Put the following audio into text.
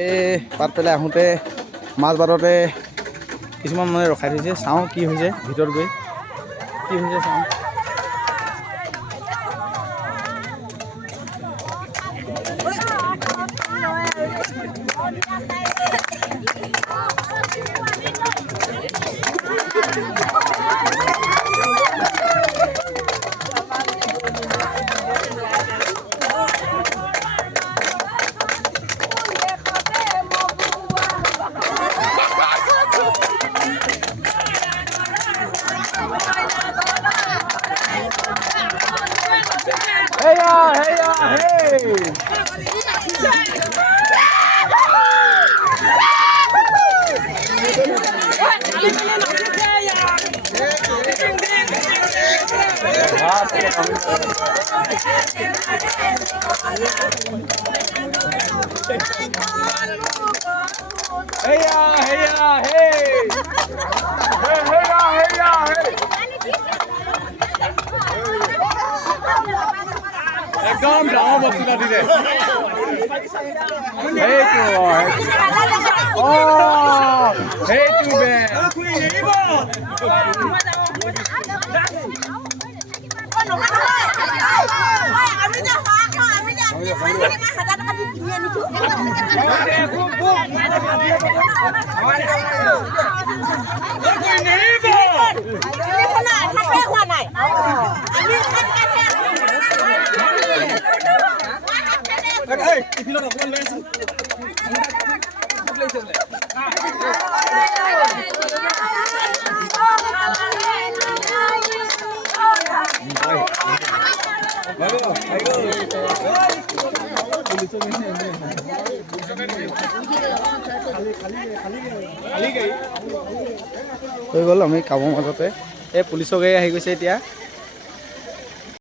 এই পাত পেলাই আহোঁতে মাছ বাটতে কিছুমান মানে ৰখাই থৈছে, চাওঁ কি হৈছে ভিতৰত গৈ কি হৈছে চাওঁ। একদম ডাঙৰ বস্তু এটা দিলে। সেইটো হৈ গ'ল। আমি কামৰ মাজতে এই পুলিচৰ গাড়ী আহি গৈছে এতিয়া।